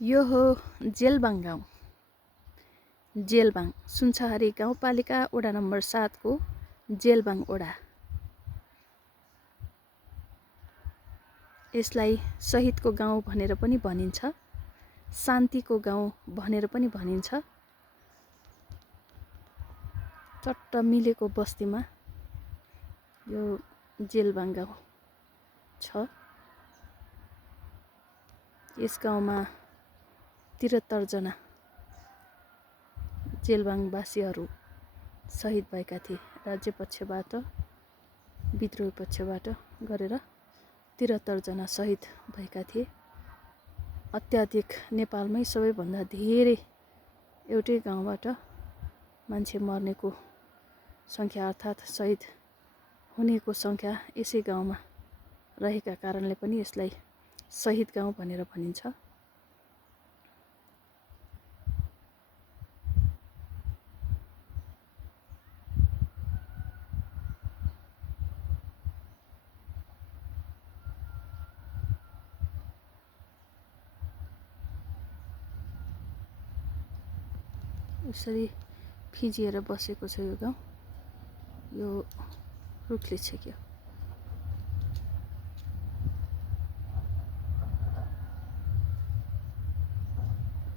यो हो जेलबाङ गाउँ। जेलबाङ सुनचहारी गाउँपालिका वडा नम्बर 7 को जेलबाङ वडा। यसलाई शहीदको गाउँ भनेर पनि भनिन्छ, शान्तिको गाउँ भनेर पनि भनिन्छ। चट्ट मिलेको बस्तीमा यो जेलबाङ गाउँ छ। यस गाउँमा 73 जना जेलबाङवासीहरू शहीद भएका थिए। राज्य पक्षबाट, विद्रोही पक्षबाट गरेर 73 जना शहीद भएका थिए। अत्याधिक नेपालमै सबैभन्दा धेरै एउटै गाउँबाट मान्छे मर्नेको संख्या अर्थात् शहीद हुनेको संख्या यसै गाउँमा रहेका कारणले पनि यसलाई शहीद गाउँ भनेर भनिन्छ। यसरी फिजिएर बसेको छ यो गाउँ। यो रुखले छेक्यो।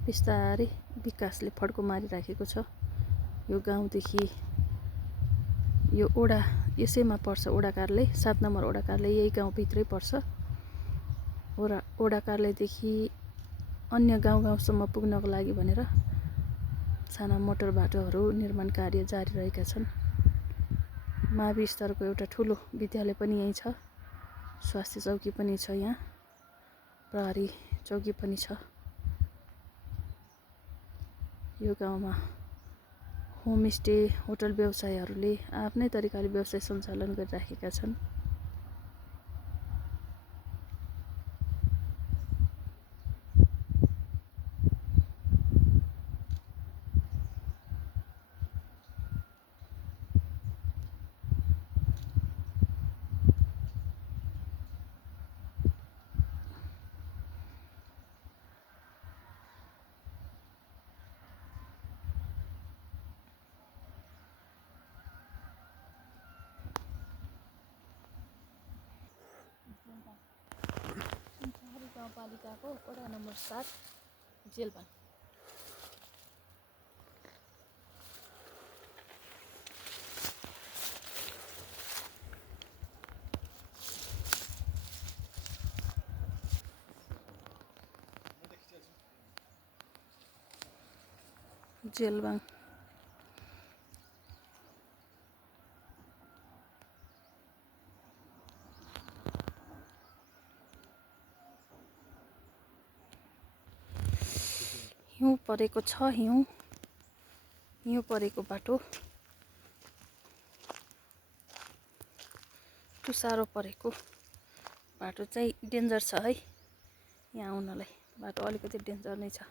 बिस्तारै विकासले फड्को मारिराखेको छ। यो गाउँदेखि यो ओडा यसैमा पर्छ। ओडा कार्यालय 7 नम्बर ओडा कार्यालय यही गाउँभित्रै पर्छ। ओडा कार्यालयदेखि अन्य गाउँसम्म पुग्नको लागि भनेर साना मोटर बाटोहरू निर्माण कार्य जारी रहेका छन्। मावि स्तरको एउटा ठुलो विद्यालय पनि यही छ। स्वास्थ्य चौकी पनि छ यहाँ। प्रहरी चौकी पनि छ। यो गाउँमा होमस्टे, होटल व्यवसायहरूले आफ्नै तरिकाले व्यवसाय सञ्चालन गरिराखेका छन्। सुनचहारी गाउँपालिकाको वडा नम्बर 7 जेलबाङ। जेलबाङ हिउँ परेको छ। हिउँ परेको बाटो, तुसारो परेको बाटो चाहिँ डेन्जर छ है। यहाँ आउनलाई बाटो अलिकति डेन्जर नै छ।